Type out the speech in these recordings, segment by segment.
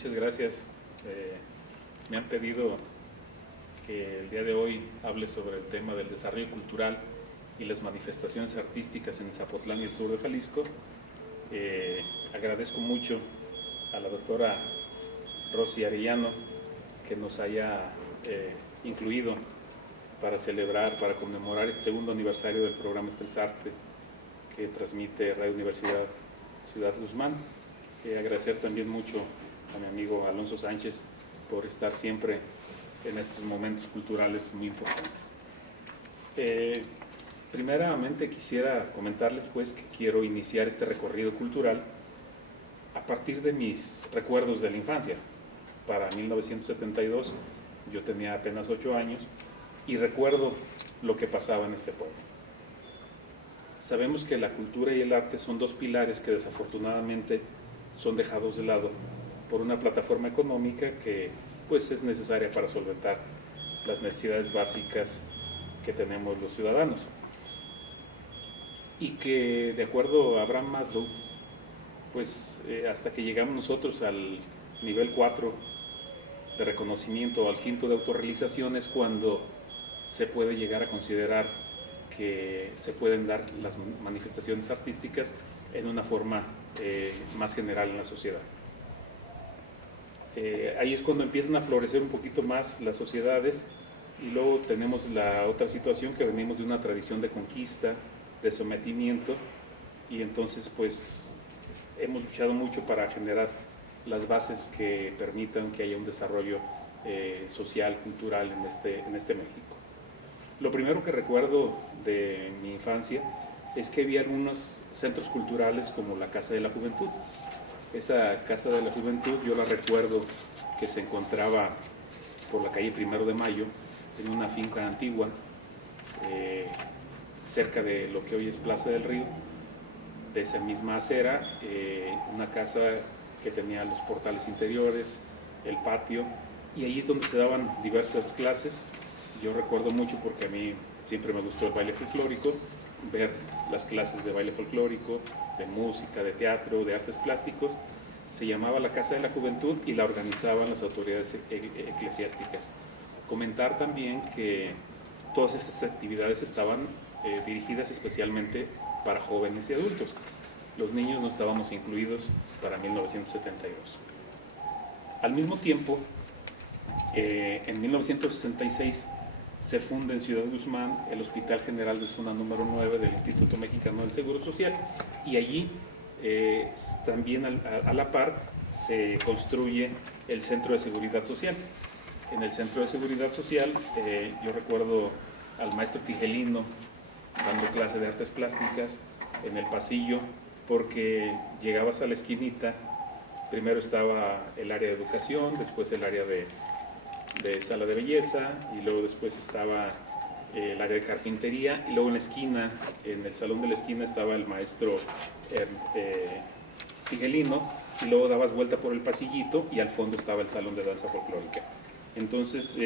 Muchas gracias. Me han pedido que el día de hoy hable sobre el tema del desarrollo cultural y las manifestaciones artísticas en Zapotlán y el sur de Jalisco. Agradezco mucho a la doctora Rosy Arellano que nos haya incluido para celebrar, para conmemorar este segundo aniversario del programa Estresarte que transmite Radio Universidad Ciudad Guzmán. Agradecer también mucho a mi amigo Alonso Sánchez por estar siempre en estos momentos culturales muy importantes. Primeramente quisiera comentarles pues que quiero iniciar este recorrido cultural a partir de mis recuerdos de la infancia. Para 1972 yo tenía apenas 8 años y recuerdo lo que pasaba en este pueblo. Sabemos que la cultura y el arte son dos pilares que desafortunadamente son dejados de lado por una plataforma económica que pues es necesaria para solventar las necesidades básicas que tenemos los ciudadanos. Y que de acuerdo a Abraham Maslow, pues hasta que llegamos nosotros al nivel 4 de reconocimiento, al quinto de autorrealización, es cuando se puede llegar a considerar que se pueden dar las manifestaciones artísticas en una forma más general en la sociedad. Ahí es cuando empiezan a florecer un poquito más las sociedades, y luego tenemos la otra situación que venimos de una tradición de conquista, de sometimiento, y entonces pues hemos luchado mucho para generar las bases que permitan que haya un desarrollo social, cultural en este México. Lo primero que recuerdo de mi infancia es que había algunos centros culturales como la Casa de la Juventud. Esa Casa de la Juventud yo la recuerdo que se encontraba por la calle 1 de Mayo, en una finca antigua, cerca de lo que hoy es Plaza del Río. De esa misma acera, una casa que tenía los portales interiores, el patio, y ahí es donde se daban diversas clases. Yo recuerdo mucho porque a mí siempre me gustó el baile folclórico, ver las clases de baile folclórico, de música, de teatro, de artes plásticos. Se llamaba la Casa de la Juventud y la organizaban las autoridades eclesiásticas. Comentar también que todas estas actividades estaban dirigidas especialmente para jóvenes y adultos. Los niños no estábamos incluidos para 1972. Al mismo tiempo, en 1966 se funda en Ciudad Guzmán el Hospital General de Zona número 9 del Instituto Mexicano del Seguro Social, y allí también a la par se construye el Centro de Seguridad Social. En el Centro de Seguridad Social yo recuerdo al maestro Tigelino dando clase de artes plásticas en el pasillo, porque llegabas a la esquinita, primero estaba el área de educación, después el área de sala de belleza, y luego después estaba el área de carpintería, y luego en la esquina, en el salón de la esquina, estaba el maestro Tigelino, y luego dabas vuelta por el pasillito y al fondo estaba el salón de danza folclórica. Entonces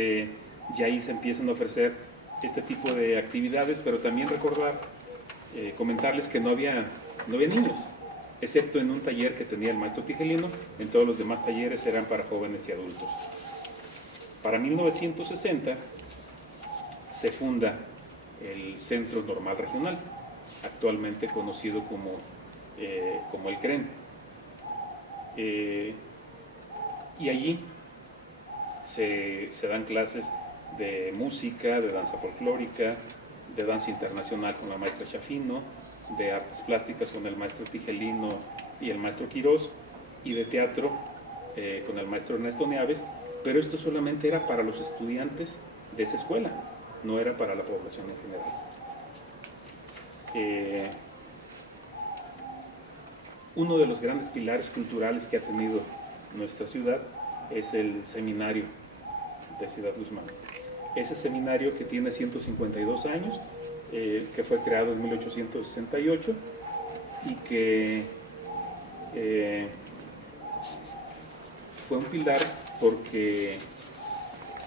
ya ahí se empiezan a ofrecer este tipo de actividades, pero también recordar, comentarles que no había niños, excepto en un taller que tenía el maestro Tigelino. En todos los demás talleres eran para jóvenes y adultos. Para 1960 se funda el Centro Normal Regional, actualmente conocido como el CREN. Y allí se dan clases de música, de danza folclórica, de danza internacional con la maestra Chafino, de artes plásticas con el maestro Tigelino y el maestro Quirós, y de teatro con el maestro Ernesto Neaves, pero esto solamente era para los estudiantes de esa escuela, no era para la población en general. Uno de los grandes pilares culturales que ha tenido nuestra ciudad es el seminario de Ciudad Guzmán. Ese seminario que tiene 152 años, que fue creado en 1868 y que fue un pilar porque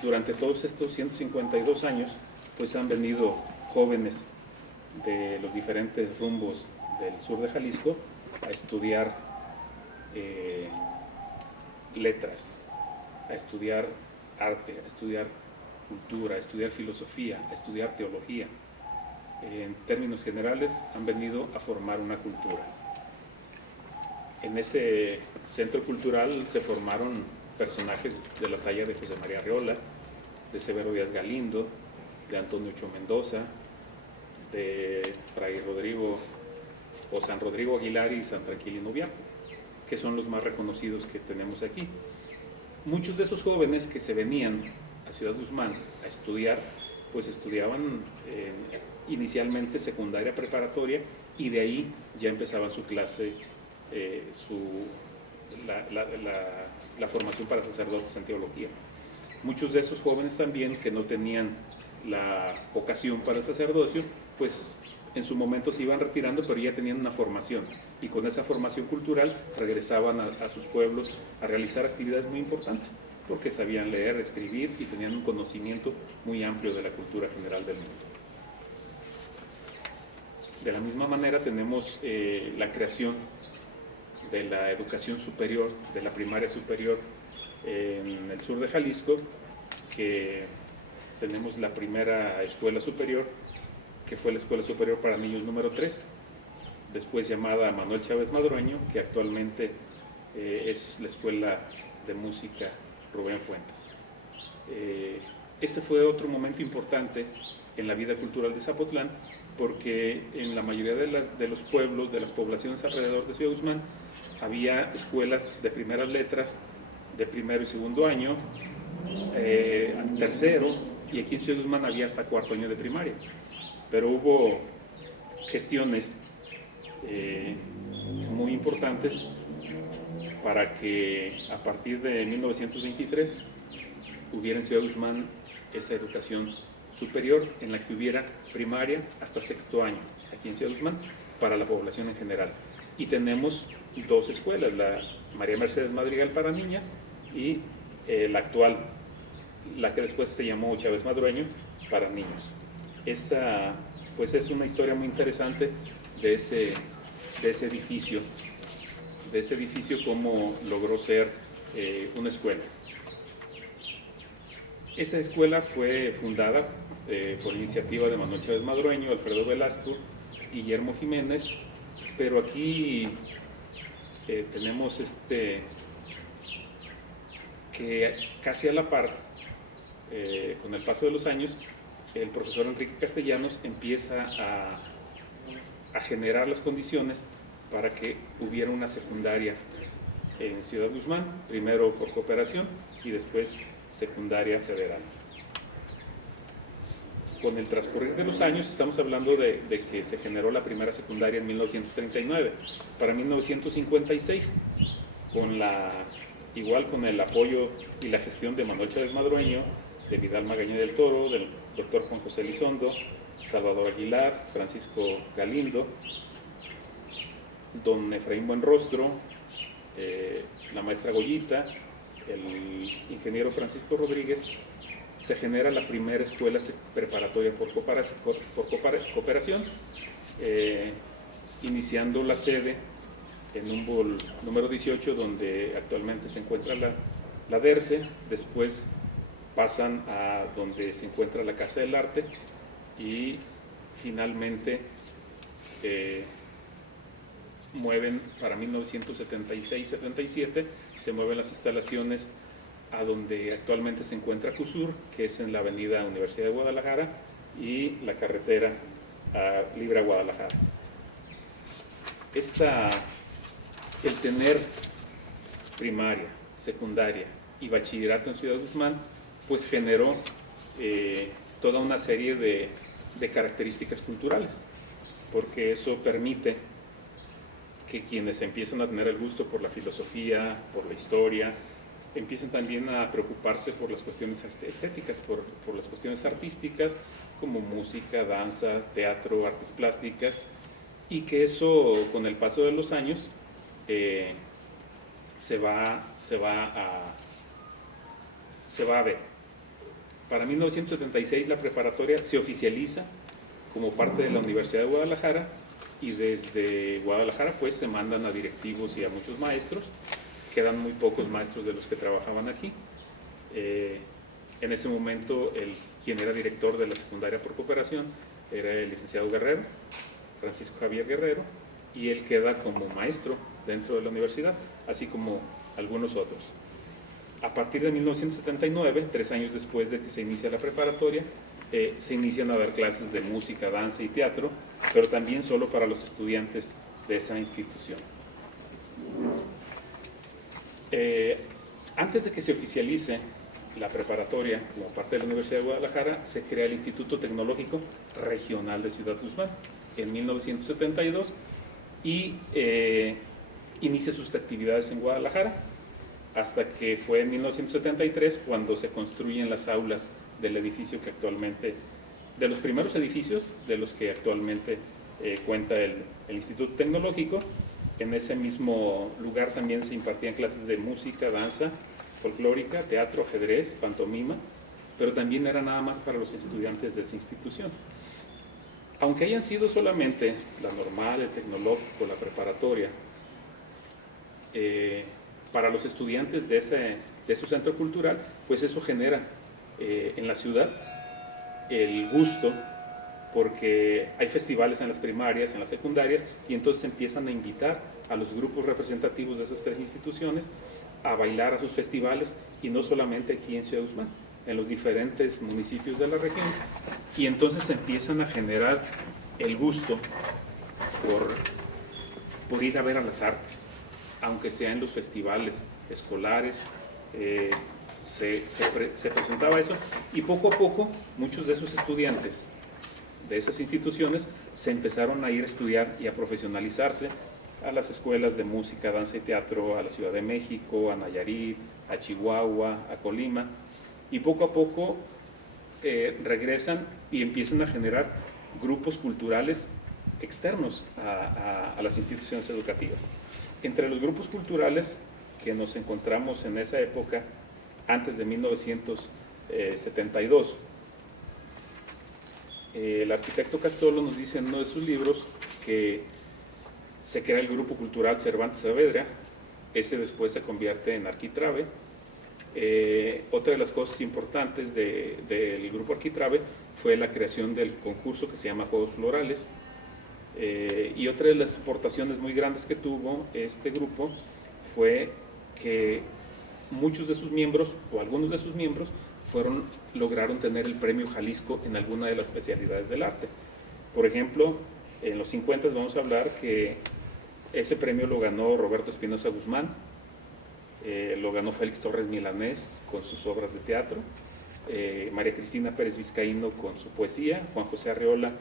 durante todos estos 152 años pues han venido jóvenes de los diferentes rumbos del sur de Jalisco a estudiar letras, a estudiar arte, a estudiar cultura, a estudiar filosofía, a estudiar teología. En términos generales, han venido a formar una cultura. En ese centro cultural se formaron personajes de la talla de José María Arreola, de Severo Díaz Galindo, de Antonio Ochoa Mendoza, de Fray Rodrigo o San Rodrigo Aguilar y San Tranquilino Viajo, que son los más reconocidos que tenemos aquí. Muchos de esos jóvenes que se venían a Ciudad Guzmán a estudiar, pues estudiaban inicialmente secundaria preparatoria y de ahí ya empezaban su clase, la formación para sacerdotes en teología. Muchos de esos jóvenes también que no tenían la vocación para el sacerdocio, pues en su momento se iban retirando, pero ya tenían una formación, y con esa formación cultural regresaban a sus pueblos a realizar actividades muy importantes, porque sabían leer, escribir y tenían un conocimiento muy amplio de la cultura general del mundo. De la misma manera tenemos la creación de la educación superior, de la primaria superior en el sur de Jalisco, que tenemos la primera escuela superior, que fue la Escuela Superior para Niños número 3, después llamada Manuel Chávez Madroño, que actualmente es la Escuela de Música Rubén Fuentes. Ese fue otro momento importante en la vida cultural de Zapotlán, porque en la mayoría de los pueblos, de las poblaciones alrededor de Ciudad Guzmán, había escuelas de primeras letras, de primero y segundo año, tercero, y aquí en Ciudad Guzmán había hasta cuarto año de primaria. Pero hubo gestiones muy importantes para que a partir de 1923 hubiera en Ciudad Guzmán esa educación superior en la que hubiera primaria hasta sexto año aquí en Ciudad Guzmán para la población en general. Y tenemos dos escuelas, la María Mercedes Madrigal para niñas y la actual, la que después se llamó Chávez Madroño, para niños. Esa pues es una historia muy interesante de ese edificio, cómo logró ser una escuela. Esa escuela fue fundada por iniciativa de Manuel Chávez Madroño, Alfredo Velasco, Guillermo Jiménez, pero aquí tenemos que casi a la par, con el paso de los años, el profesor Enrique Castellanos empieza a generar las condiciones para que hubiera una secundaria en Ciudad Guzmán, primero por cooperación y después secundaria federal. Con el transcurrir de los años, estamos hablando de que se generó la primera secundaria en 1939. Para 1956, igual con el apoyo y la gestión de Manuel Chávez Madroño, de Vidal Magaña del Toro, del doctor Juan José Elizondo, Salvador Aguilar, Francisco Galindo, don Efraín Buenrostro, la maestra Goyita, el ingeniero Francisco Rodríguez, se genera la primera escuela preparatoria por cooperación, iniciando la sede en Humboldt número 18, donde actualmente se encuentra la DERCE. Después pasan a donde se encuentra la Casa del Arte y finalmente mueven para 1976-77, se mueven las instalaciones a donde actualmente se encuentra CUSUR, que es en la avenida Universidad de Guadalajara y la carretera Libre a Guadalajara. El tener primaria, secundaria y bachillerato en Ciudad Guzmán, pues generó toda una serie de características culturales, porque eso permite que quienes empiezan a tener el gusto por la filosofía, por la historia, empiecen también a preocuparse por las cuestiones estéticas, por las cuestiones artísticas, como música, danza, teatro, artes plásticas, y que eso con el paso de los años se va a ver. Para 1976 la preparatoria se oficializa como parte de la Universidad de Guadalajara, y desde Guadalajara pues se mandan a directivos y a muchos maestros quedan muy pocos maestros de los que trabajaban aquí. En ese momento, quien era director de la secundaria por cooperación era el licenciado Guerrero, Francisco Javier Guerrero, y él queda como maestro dentro de la universidad, así como algunos otros. A partir de 1979, 3 años después de que se inicia la preparatoria, se inician a dar clases de música, danza y teatro, pero también solo para los estudiantes de esa institución. Antes de que se oficialice la preparatoria como parte de la Universidad de Guadalajara, se crea el Instituto Tecnológico Regional de Ciudad Guzmán en 1972 y inicia sus actividades en Guadalajara, hasta que fue en 1973 cuando se construyen las aulas del edificio que actualmente, de los primeros edificios de los que actualmente cuenta el Instituto Tecnológico. En ese mismo lugar también se impartían clases de música, danza folclórica, teatro, ajedrez, pantomima, pero también era nada más para los estudiantes de esa institución. Aunque hayan sido solamente la normal, el tecnológico, la preparatoria, para los estudiantes de su centro cultural, pues eso genera en la ciudad el gusto, porque hay festivales en las primarias, en las secundarias, y entonces empiezan a invitar a los grupos representativos de esas 3 instituciones a bailar a sus festivales, y no solamente aquí en Ciudad Guzmán, en los diferentes municipios de la región, y entonces empiezan a generar el gusto por ir a ver a las artes, aunque sea en los festivales escolares. Se presentaba eso, y poco a poco muchos de esos estudiantes de esas instituciones se empezaron a ir a estudiar y a profesionalizarse a las escuelas de música, danza y teatro, a la Ciudad de México, a Nayarit, a Chihuahua, a Colima, y poco a poco regresan y empiezan a generar grupos culturales externos a las instituciones educativas. Entre los grupos culturales que nos encontramos en esa época, antes de 1972, el arquitecto Castolo nos dice en uno de sus libros que se crea el Grupo Cultural Cervantes Saavedra. Ese después se convierte en Arquitrabe. Otra de las cosas importantes del Grupo Arquitrabe fue la creación del concurso que se llama Juegos Florales, y otra de las aportaciones muy grandes que tuvo este grupo fue que muchos de sus miembros, o algunos de sus miembros, lograron tener el premio Jalisco en alguna de las especialidades del arte. Por ejemplo, en los 50 vamos a hablar que ese premio lo ganó Roberto Espinosa Guzmán, lo ganó Félix Torres Milanés con sus obras de teatro, María Cristina Pérez Vizcaíno con su poesía, Juan José Arreola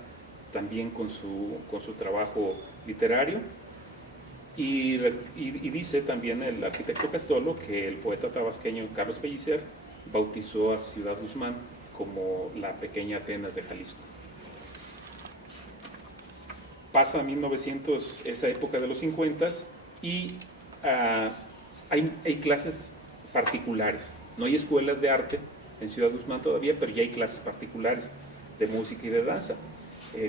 también con su trabajo literario, y dice también el arquitecto Castolo que el poeta tabasqueño Carlos Pellicer bautizó a Ciudad Guzmán como la pequeña Atenas de Jalisco. Pasa 1900, esa época de los 50, y hay clases particulares. No hay escuelas de arte en Ciudad Guzmán todavía, pero ya hay clases particulares de música y de danza.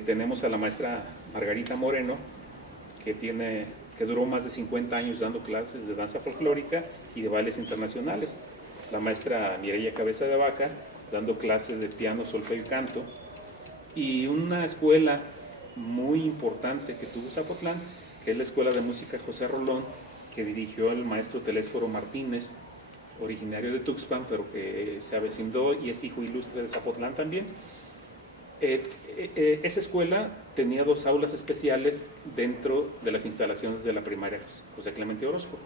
Tenemos a la maestra Margarita Moreno, que duró más de 50 años dando clases de danza folclórica y de bailes internacionales. La maestra Mireya Cabeza de Vaca, dando clases de piano, solfeo y canto. Y una escuela muy importante que tuvo Zapotlán, que es la Escuela de Música José Rolón, que dirigió el maestro Telésforo Martínez, originario de Tuxpan, pero que se avecindó y es hijo ilustre de Zapotlán también. Esa escuela tenía 2 aulas especiales dentro de las instalaciones de la primaria José Clemente Orozco,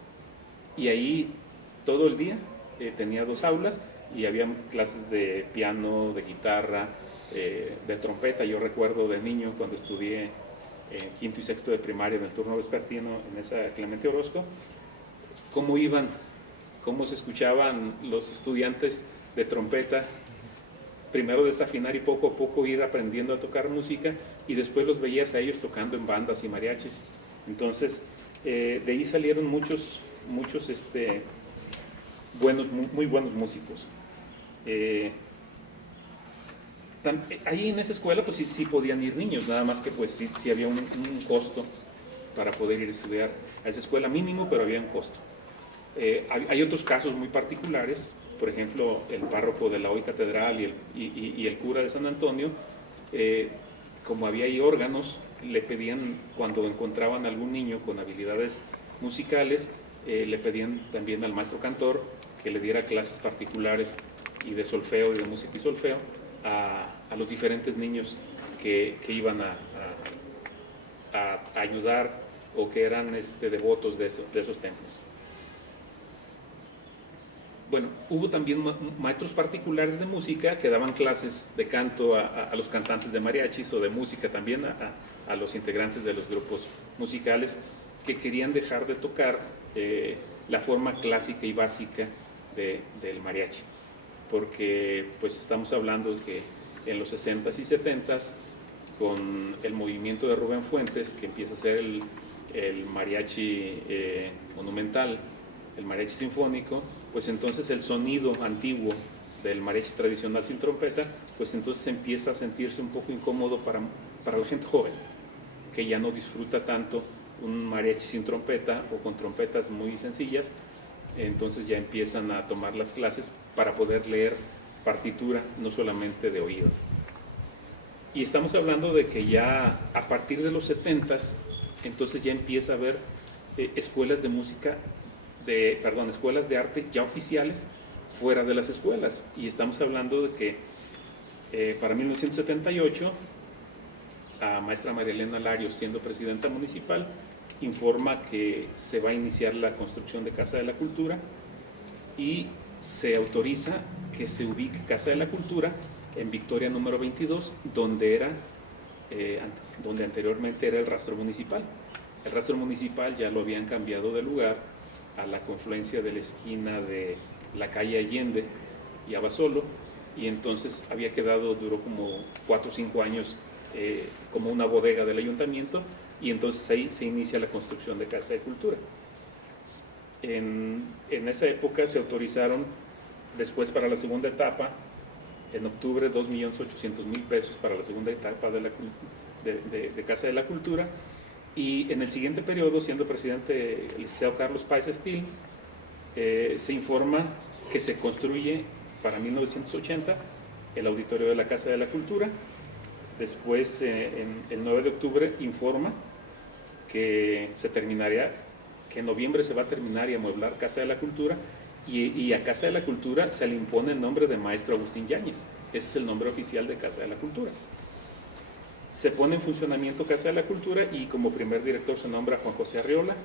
y ahí todo el día tenía 2 aulas, y había clases de piano, de guitarra, de trompeta. Yo recuerdo de niño, cuando estudié en quinto y sexto de primaria en el turno vespertino en esa Clemente Orozco, cómo se escuchaban los estudiantes de trompeta, primero desafinar y poco a poco ir aprendiendo a tocar música, y después los veías a ellos tocando en bandas y mariachis. Entonces, de ahí salieron muchos muy buenos músicos. Ahí en esa escuela pues sí podían ir niños, nada más que pues sí había un costo para poder ir a estudiar a esa escuela, mínimo, pero había un costo. Hay otros casos muy particulares, por ejemplo, el párroco de la hoy catedral y el cura de San Antonio, como había ahí órganos, le pedían, cuando encontraban algún niño con habilidades musicales, le pedían también al maestro cantor que le diera clases particulares y de solfeo y de música y solfeo a los diferentes niños que iban a ayudar o que eran devotos de esos templos. Bueno, hubo también maestros particulares de música que daban clases de canto a los cantantes de mariachis, o de música también a los integrantes de los grupos musicales que querían dejar de tocar la forma clásica y básica del mariachi, porque pues estamos hablando de que en los 60s y 70s, con el movimiento de Rubén Fuentes, que empieza a ser el mariachi monumental, el mariachi sinfónico, pues entonces el sonido antiguo del mariachi tradicional sin trompeta, pues entonces empieza a sentirse un poco incómodo para la gente joven, que ya no disfruta tanto un mariachi sin trompeta o con trompetas muy sencillas. Entonces ya empiezan a tomar las clases para poder leer partitura, no solamente de oído. Y estamos hablando de que ya a partir de los 70s, entonces ya empieza a haber escuelas de música, escuelas de arte ya oficiales fuera de las escuelas. Y estamos hablando de que para 1978, la maestra María Elena Larios, siendo presidenta municipal, informa que se va a iniciar la construcción de Casa de la Cultura y se autoriza que se ubique Casa de la Cultura en Victoria número 22, donde anteriormente era el rastro municipal. El rastro municipal ya lo habían cambiado de lugar a la confluencia de la esquina de la calle Allende y Abasolo, y entonces había quedado, duró como 4 o 5 años como una bodega del ayuntamiento, y entonces ahí se inicia la construcción de Casa de Cultura. En esa época se autorizaron después para la segunda etapa, en octubre, 2.800.000 pesos para la segunda etapa de Casa de la Cultura, y en el siguiente periodo, siendo presidente el licenciado Carlos Páez Estil, se informa que se construye para 1980 el auditorio de la Casa de la Cultura. Después, el 9 de octubre, informa que se terminaría, que en noviembre se va a terminar y amueblar Casa de la Cultura, y a Casa de la Cultura se le impone el nombre de Maestro Agustín Yáñez. Ese es el nombre oficial de Casa de la Cultura. Se pone en funcionamiento Casa de la Cultura y como primer director se nombra Juan José Arriola.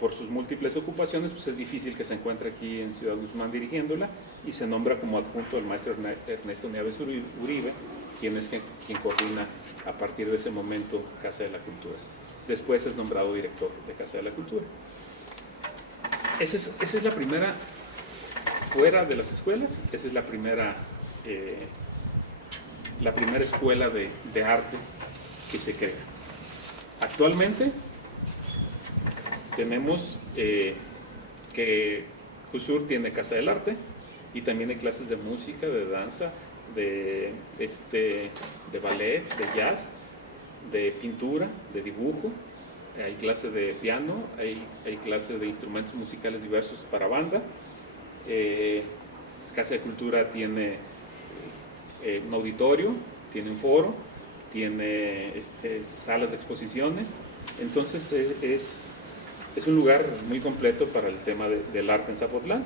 Por sus múltiples ocupaciones, pues es difícil que se encuentre aquí en Ciudad Guzmán dirigiéndola, y se nombra como adjunto al maestro Ernesto Nieves Uribe, quien es quien coordina a partir de ese momento Casa de la Cultura. Después es nombrado director de Casa de la Cultura. Esa es la primera, fuera de las escuelas, esa es la primera escuela de arte que se crea. Actualmente tenemos que Jusur tiene Casa del Arte, y también hay clases de música, de danza, de ballet, de jazz, de pintura, de dibujo. Hay clase de piano, hay clase de instrumentos musicales diversos para banda. Casa de Cultura tiene un auditorio, tiene un foro, tiene salas de exposiciones. Entonces es un lugar muy completo para el tema del arte en Zapotlán.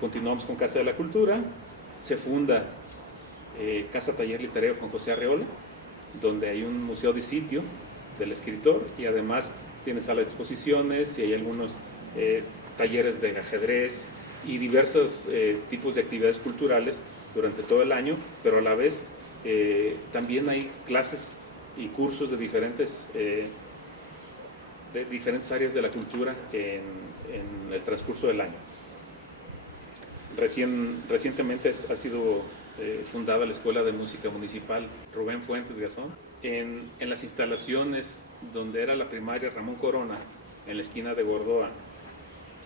Continuamos con Casa de la Cultura. Se funda Casa Taller Literario Juan José Arreola, donde hay un museo de sitio del escritor, y además tiene sala de exposiciones, y hay algunos talleres de ajedrez y diversos tipos de actividades culturales durante todo el año, pero a la vez también hay clases y cursos de diferentes áreas de la cultura en el transcurso del año. Recientemente ha sido fundada la Escuela de Música Municipal Rubén Fuentes Gasón. En las instalaciones donde era la primaria Ramón Corona, en la esquina de Gordoa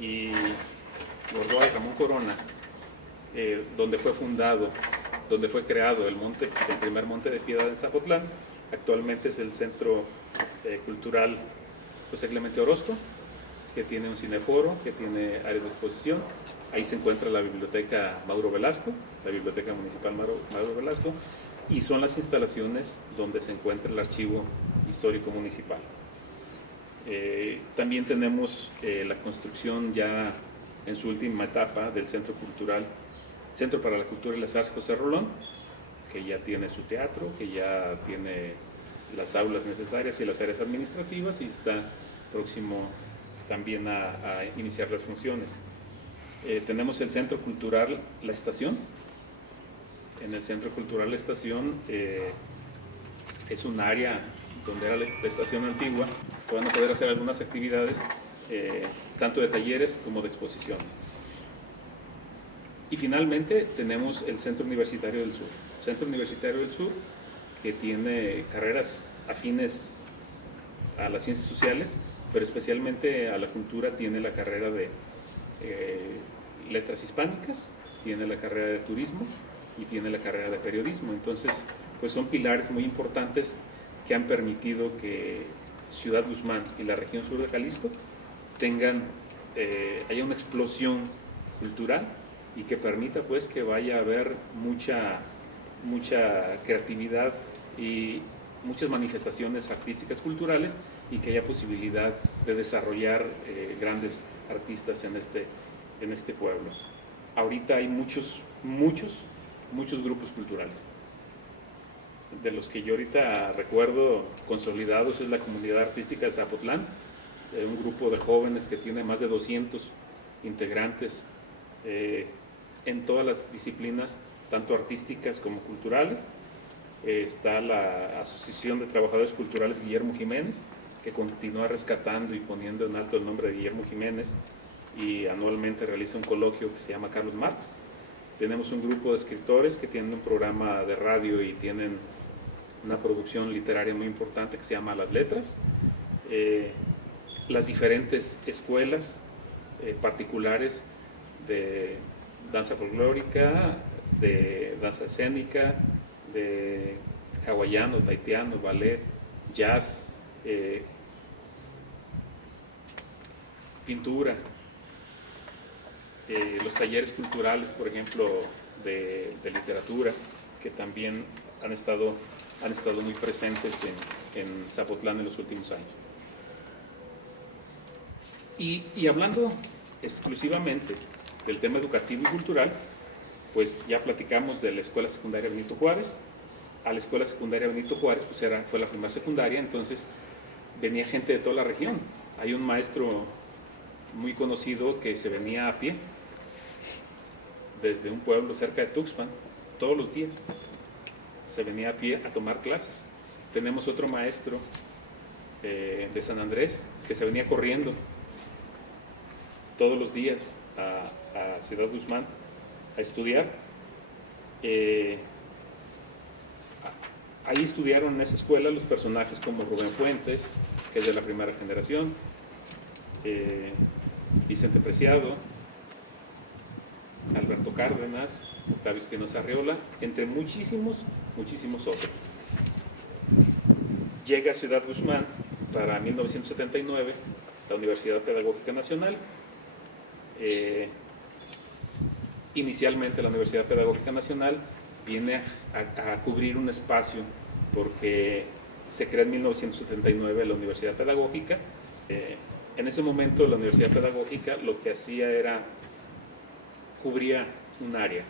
y Ramón Corona, donde fue fundado, donde fue creado el primer monte de piedad en Zapotlán. Actualmente es el Centro Cultural José Clemente Orozco, que tiene un cineforo, que tiene áreas de exposición. Ahí se encuentra la biblioteca Mauro Velasco, la biblioteca municipal Mauro Velasco, y son las instalaciones donde se encuentra el archivo histórico municipal. También tenemos la construcción ya en su última etapa del Centro para la Cultura y las Artes José Rolón, que ya tiene su teatro, que ya tiene las aulas necesarias y las áreas administrativas, y está próximo también a iniciar las funciones. Tenemos el Centro Cultural La Estación. En el Centro Cultural La Estación es un área donde era la estación antigua. Se van a poder hacer algunas actividades, tanto de talleres como de exposiciones. Y finalmente tenemos el Centro Universitario del Sur. Centro Universitario del Sur, que tiene carreras afines a las ciencias sociales, pero especialmente a la cultura. Tiene la carrera de letras hispánicas, tiene la carrera de turismo y tiene la carrera de periodismo. Entonces, pues son pilares muy importantes que han permitido que Ciudad Guzmán y la región sur de Jalisco haya una explosión cultural, y que permita pues que vaya a haber mucha creatividad y muchas manifestaciones artísticas culturales, y que haya posibilidad de desarrollar grandes artistas en este pueblo. Ahorita hay muchos grupos culturales. De los que yo ahorita recuerdo consolidados es la Comunidad Artística de Zapotlán, un grupo de jóvenes que tiene más de 200 integrantes en todas las disciplinas, tanto artísticas como culturales. Está la Asociación de Trabajadores Culturales Guillermo Jiménez, que continúa rescatando y poniendo en alto el nombre de Guillermo Jiménez, y anualmente realiza un coloquio que se llama Carlos Marx. Tenemos un grupo de escritores que tienen un programa de radio y tienen una producción literaria muy importante que se llama Las Letras. Las diferentes escuelas particulares de danza folclórica, de danza escénica, de hawaiano, tahitiano, ballet, jazz, pintura, los talleres culturales, por ejemplo, de literatura, que también han estado muy presentes en Zapotlán en los últimos años. Y hablando exclusivamente del tema educativo y cultural, pues ya platicamos de la Escuela Secundaria Benito Juárez. A la Escuela Secundaria Benito Juárez pues fue la primera secundaria, entonces venía gente de toda la región. Hay un maestro muy conocido que se venía a pie desde un pueblo cerca de Tuxpan, todos los días se venía a pie a tomar clases. Tenemos otro maestro de San Andrés que se venía corriendo todos los días a Ciudad Guzmán a estudiar. Ahí estudiaron en esa escuela los personajes como Rubén Fuentes, que es de la primera generación, Vicente Preciado, Alberto Cárdenas, Octavio Espinosa Arreola, entre muchísimos otros. Llega a Ciudad Guzmán para 1979 la Universidad Pedagógica Nacional. Inicialmente la Universidad Pedagógica Nacional viene a cubrir un espacio porque se crea en 1979 la Universidad Pedagógica. En ese momento la Universidad Pedagógica lo que hacía era cubría un área.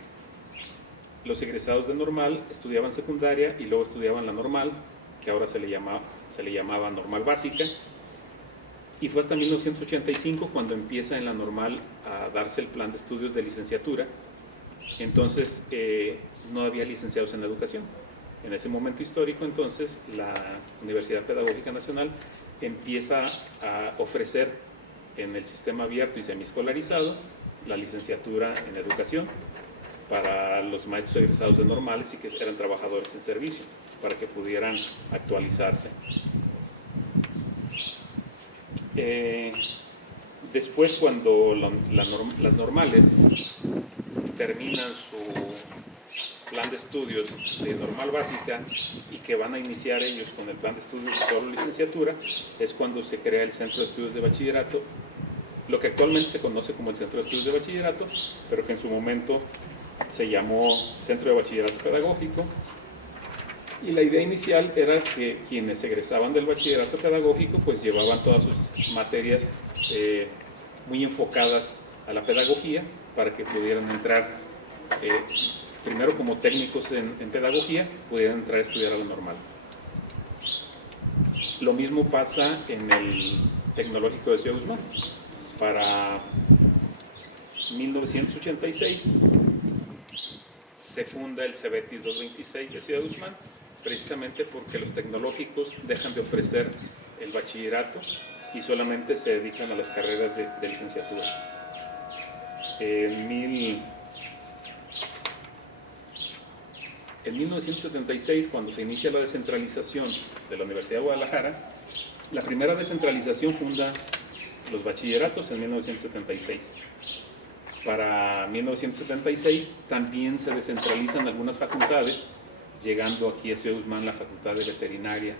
Los egresados de normal estudiaban secundaria y luego estudiaban la normal, que ahora se le llamaba normal básica, y fue hasta 1985 cuando empieza en la normal a darse el plan de estudios de licenciatura. Entonces no había licenciados en educación. En ese momento histórico, entonces, la Universidad Pedagógica Nacional empieza a ofrecer en el sistema abierto y semiescolarizado la licenciatura en educación para los maestros egresados de normales y que eran trabajadores en servicio, para que pudieran actualizarse. Después, cuando las normales terminan su plan de estudios de normal básica y que van a iniciar ellos con el plan de estudios de solo licenciatura, es cuando se crea el Centro de Estudios de Bachillerato lo que actualmente se conoce como el Centro de Estudios de Bachillerato, pero que en su momento se llamó Centro de Bachillerato Pedagógico. Y la idea inicial era que quienes egresaban del bachillerato pedagógico pues llevaban todas sus materias muy enfocadas a la pedagogía para que pudieran entrar primero como técnicos en pedagogía, pudieran entrar a estudiar a la normal. Lo mismo pasa en el Tecnológico de Ciudad Guzmán. Para 1986 se funda el CEBETIS 226 de Ciudad Guzmán, precisamente porque los tecnológicos dejan de ofrecer el bachillerato y solamente se dedican a las carreras de licenciatura. En 1976, cuando se inicia la descentralización de la Universidad de Guadalajara, la primera descentralización funda los bachilleratos en 1976. Para 1976 también se descentralizan algunas facultades, llegando aquí a Ciudad Guzmán la Facultad de Veterinaria,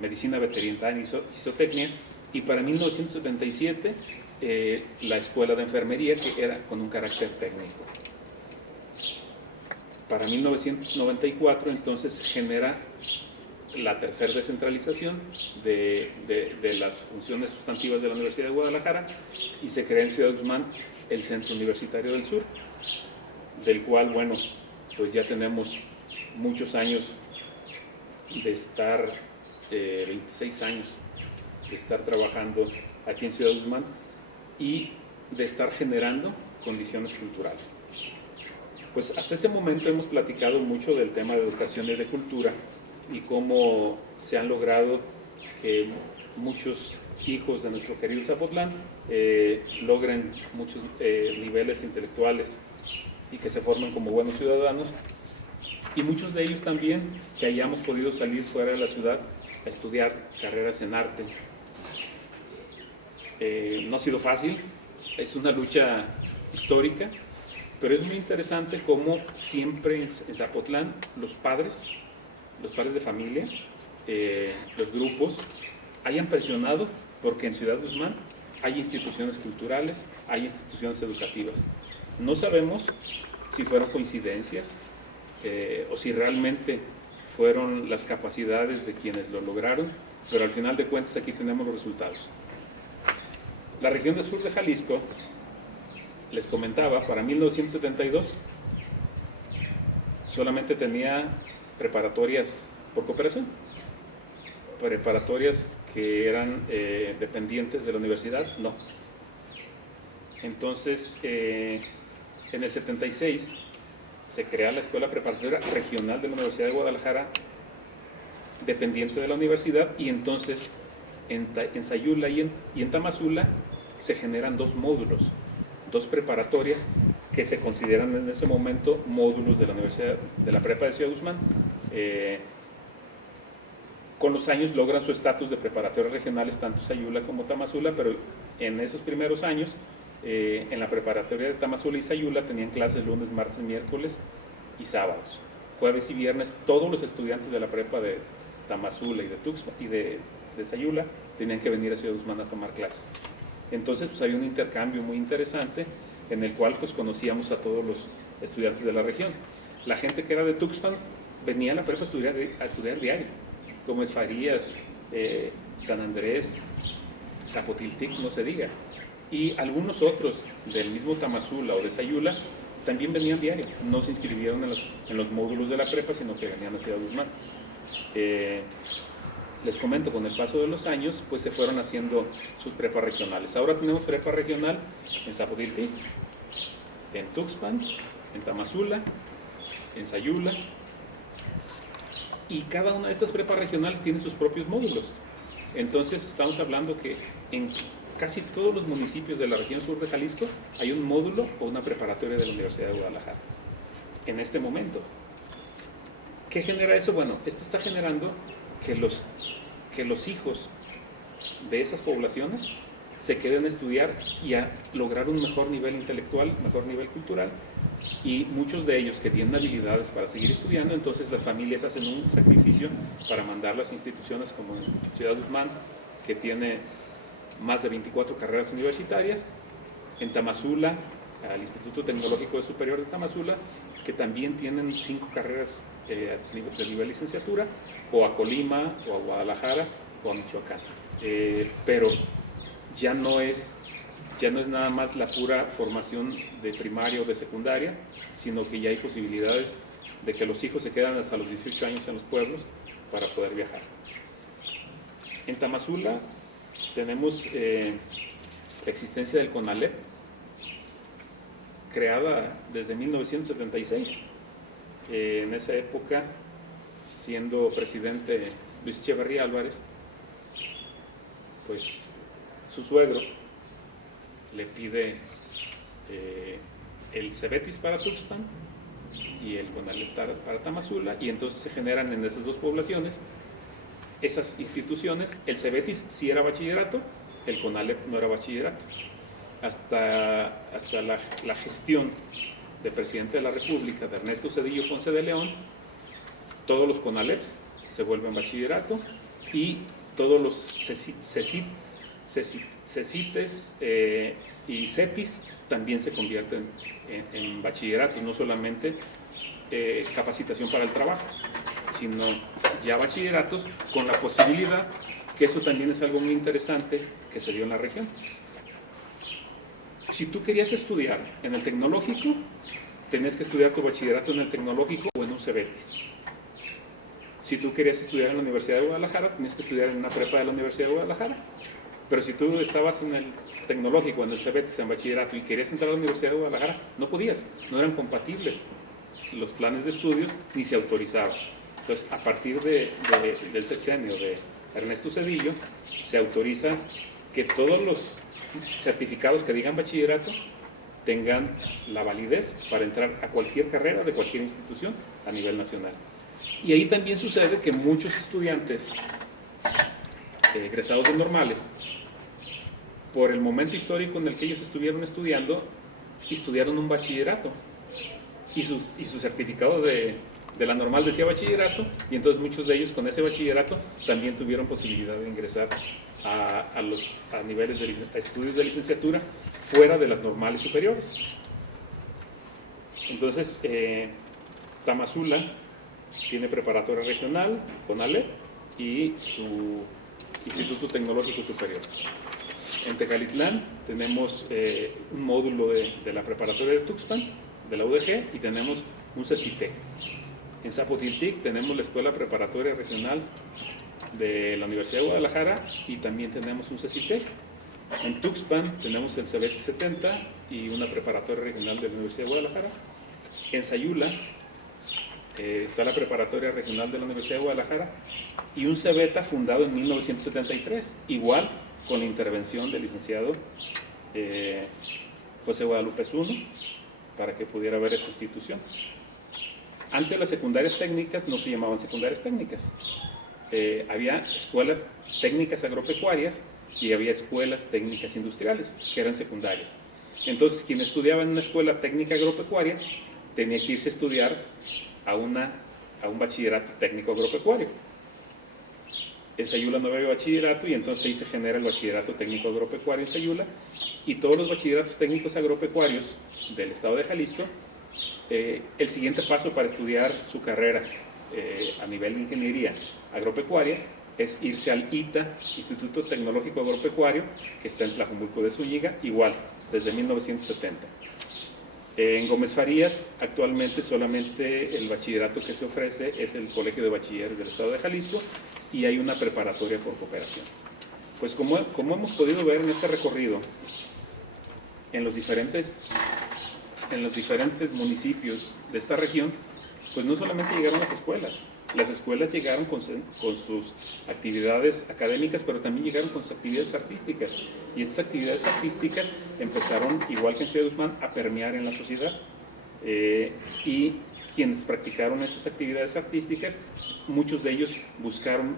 Medicina Veterinaria y Zootecnia, y para 1977 la Escuela de Enfermería, que era con un carácter técnico. Para 1994 entonces se genera la tercera descentralización de las funciones sustantivas de la Universidad de Guadalajara y se crea en Ciudad Guzmán el Centro Universitario del Sur, del cual, bueno, pues ya tenemos muchos años de estar, 26 años de estar trabajando aquí en Ciudad Guzmán y de estar generando condiciones culturales. Pues hasta este momento hemos platicado mucho del tema de educación y de cultura y cómo se han logrado que muchos hijos de nuestro querido Zapotlán logren muchos niveles intelectuales y que se formen como buenos ciudadanos, y muchos de ellos también que hayamos podido salir fuera de la ciudad a estudiar carreras en arte. No ha sido fácil, es una lucha histórica, pero es muy interesante cómo siempre en Zapotlán los padres de familia, los grupos, hayan presionado porque en Ciudad Guzmán hay instituciones culturales, hay instituciones educativas. No sabemos si fueron coincidencias o si realmente fueron las capacidades de quienes lo lograron, pero al final de cuentas aquí tenemos los resultados. La región del sur de Jalisco, les comentaba, para 1972 solamente tenía preparatorias por cooperación, preparatorias que eran dependientes de la universidad, no. Entonces, en el 76 se crea la Escuela Preparatoria Regional de la Universidad de Guadalajara, dependiente de la universidad, y entonces en Sayula y en Tamazula se generan dos módulos, dos preparatorias que se consideran en ese momento módulos de la Universidad de la Prepa de Ciudad Guzmán. Con los años logran su estatus de preparatorias regionales tanto Sayula como Tamazula, pero en esos primeros años en la preparatoria de Tamazula y Sayula tenían clases lunes, martes, miércoles y sábados. Jueves y viernes todos los estudiantes de la prepa de Tamazula y de Tuxpan y de Sayula tenían que venir a Ciudad Guzmán a tomar clases. Entonces pues había un intercambio muy interesante en el cual pues conocíamos a todos los estudiantes de la región. La gente que era de Tuxpan venía a la prepa a estudiar diario, como es Farías, San Andrés, Zapotiltic, no se diga. Y algunos otros del mismo Tamazula o de Sayula también venían diario, no se inscribieron en los módulos de la prepa, sino que venían a Ciudad Guzmán. Les comento, con el paso de los años, pues se fueron haciendo sus prepas regionales. Ahora tenemos prepa regional en Zapotiltic, en Tuxpan, en Tamazula, en Sayula, y cada una de estas prepas regionales tiene sus propios módulos. Entonces estamos hablando que en casi todos los municipios de la región sur de Jalisco hay un módulo o una preparatoria de la Universidad de Guadalajara. En este momento, ¿qué genera eso? Bueno, esto está generando que los hijos de esas poblaciones se queden a estudiar y a lograr un mejor nivel intelectual, mejor nivel cultural, y muchos de ellos que tienen habilidades para seguir estudiando, entonces las familias hacen un sacrificio para mandar las instituciones como en Ciudad Guzmán, que tiene más de 24 carreras universitarias. En Tamazula, al Instituto Tecnológico Superior de Tamazula, que también tienen 5 carreras de nivel licenciatura, o a Colima, o a Guadalajara, o a Michoacán. Pero ya no es nada más la pura formación de primaria o de secundaria, sino que ya hay posibilidades de que los hijos se quedan hasta los 18 años en los pueblos para poder viajar. En Tamazula tenemos la existencia del CONALEP, creada desde 1976. En esa época, siendo presidente Luis Echeverría Álvarez, pues su suegro le pide el CEBETIS para Tuxpan y el CONALEP para Tamazula, y entonces se generan en esas dos poblaciones esas instituciones. El CEBETIS sí era bachillerato, el CONALEP no era bachillerato. Hasta la gestión del presidente de la República, de Ernesto Zedillo Ponce de León, todos los CONALEPs se vuelven bachillerato y todos los CECITES y CEPIS también se convierten en bachillerato, no solamente capacitación para el trabajo, sino ya bachilleratos, con la posibilidad, que eso también es algo muy interesante que se dio en la región. Si tú querías estudiar en el tecnológico, tenías que estudiar tu bachillerato en el tecnológico o en un CEBETIS. Si tú querías estudiar en la Universidad de Guadalajara, tenías que estudiar en una prepa de la Universidad de Guadalajara. Pero si tú estabas en el tecnológico, en el CEBETIS, en bachillerato, y querías entrar a la Universidad de Guadalajara, no podías, no eran compatibles los planes de estudios, ni se autorizaban. Entonces, a partir del sexenio de Ernesto Zedillo, se autoriza que todos los certificados que digan bachillerato tengan la validez para entrar a cualquier carrera de cualquier institución a nivel nacional. Y ahí también sucede que muchos estudiantes egresados de normales, por el momento histórico en el que ellos estuvieron estudiando, estudiaron un bachillerato y su certificado de la normal decía bachillerato, y entonces muchos de ellos con ese bachillerato también tuvieron posibilidad de ingresar a niveles de estudios de licenciatura fuera de las normales superiores. Entonces, Tamazula tiene preparatoria regional, CONALEP, y su Instituto Tecnológico Superior. En Tecalitlán tenemos un módulo de la preparatoria de Tuxpan, de la UDG, y tenemos un CECITEC. En Zapotiltic tenemos la Escuela Preparatoria Regional de la Universidad de Guadalajara y también tenemos un CECITEC. En Tuxpan tenemos el CEBET 70 y una preparatoria regional de la Universidad de Guadalajara. En Sayula está la preparatoria regional de la Universidad de Guadalajara y un CEBETA fundado en 1973, igual con la intervención del licenciado José Guadalupe Zuno, para que pudiera ver esa institución. Antes las secundarias técnicas no se llamaban secundarias técnicas. Había escuelas técnicas agropecuarias y había escuelas técnicas industriales, que eran secundarias. Entonces, quien estudiaba en una escuela técnica agropecuaria tenía que irse a estudiar a un bachillerato técnico agropecuario. En Sayula no había bachillerato y entonces ahí se genera el bachillerato técnico agropecuario en Sayula, y todos los bachilleratos técnicos agropecuarios del estado de Jalisco, el siguiente paso para estudiar su carrera a nivel de ingeniería agropecuaria es irse al ITA, Instituto Tecnológico Agropecuario, que está en Tlajumulco de Zúñiga, igual, desde 1970. En Gómez Farías, actualmente solamente el bachillerato que se ofrece es el Colegio de Bachilleres del Estado de Jalisco y hay una preparatoria por cooperación. Pues como hemos podido ver en este recorrido, en los diferentes municipios de esta región, pues no solamente llegaron las escuelas llegaron con sus actividades académicas, pero también llegaron con sus actividades artísticas, y estas actividades artísticas empezaron, igual que en Ciudad Guzmán, a permear en la sociedad, y quienes practicaron esas actividades artísticas, muchos de ellos buscaron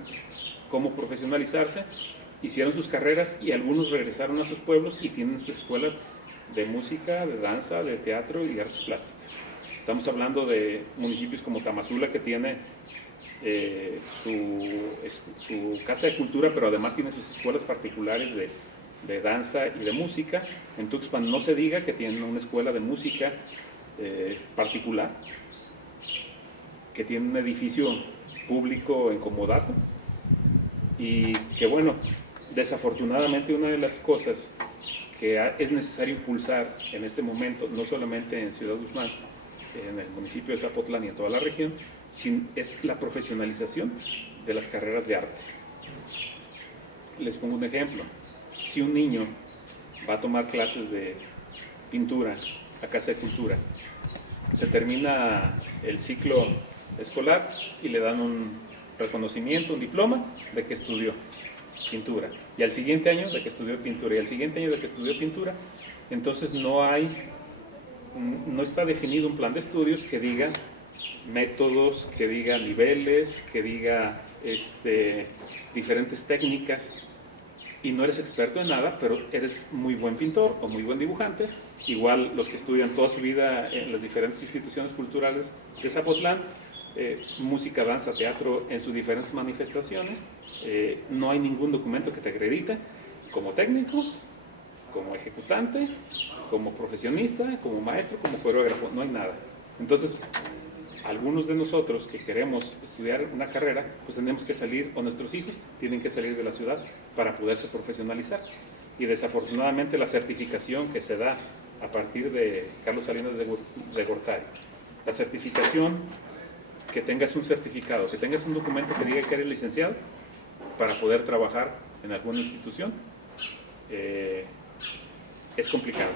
cómo profesionalizarse, hicieron sus carreras y algunos regresaron a sus pueblos y tienen sus escuelas de música, de danza, de teatro y de artes plásticas. Estamos hablando de municipios como Tamazula, que tiene su casa de cultura, pero además tiene sus escuelas particulares de danza y de música. En Tuxpan no se diga que tienen una escuela de música particular, que tiene un edificio público en comodato, y que bueno, desafortunadamente una de las cosas que es necesario impulsar en este momento, no solamente en Ciudad Guzmán, en el municipio de Zapotlán y en toda la región, es la profesionalización de las carreras de arte. Les pongo un ejemplo. Si un niño va a tomar clases de pintura a Casa de Cultura, se termina el ciclo escolar y le dan un reconocimiento, un diploma de que estudió pintura, y al siguiente año de que estudió pintura, y al siguiente año de que estudió pintura. Entonces no está definido un plan de estudios que diga métodos, que diga niveles, que diga diferentes técnicas, y no eres experto en nada, pero eres muy buen pintor o muy buen dibujante. Igual los que estudian toda su vida en las diferentes instituciones culturales de Zapotlán, música, danza, teatro en sus diferentes manifestaciones, no hay ningún documento que te acredita como técnico, como ejecutante, como profesionista, como maestro, como coreógrafo, no hay nada. Entonces, algunos de nosotros que queremos estudiar una carrera, pues tenemos que salir, o nuestros hijos tienen que salir de la ciudad para poderse profesionalizar. Y desafortunadamente la certificación que se da a partir de Carlos Salinas de Gortari, la certificación, que tengas un certificado, que tengas un documento que diga que eres licenciado para poder trabajar en alguna institución, es complicado.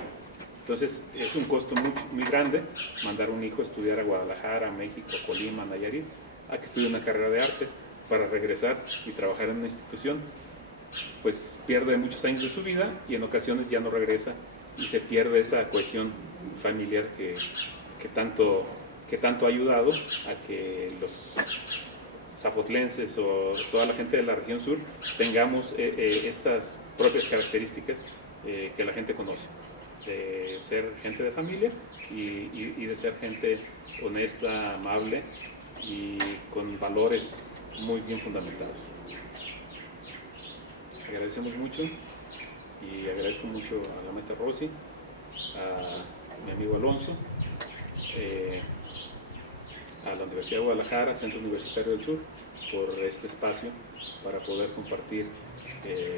Entonces es un costo muy grande mandar a un hijo a estudiar a Guadalajara, a México, a Colima, a Nayarit, a que estudie una carrera de arte para regresar y trabajar en una institución. Pues pierde muchos años de su vida y en ocasiones ya no regresa, y se pierde esa cohesión familiar que tanto ha ayudado a que los zapotlenses o toda la gente de la región sur tengamos estas propias características que la gente conoce, de ser gente de familia y de ser gente honesta, amable y con valores muy bien fundamentados. Agradecemos mucho, y agradezco mucho a la maestra Rosy, a mi amigo Alonso, a la Universidad de Guadalajara, Centro Universitario del Sur, por este espacio para poder compartir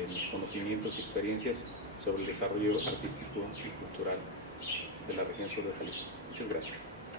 mis conocimientos y experiencias sobre el desarrollo artístico y cultural de la región sur de Jalisco. Muchas gracias.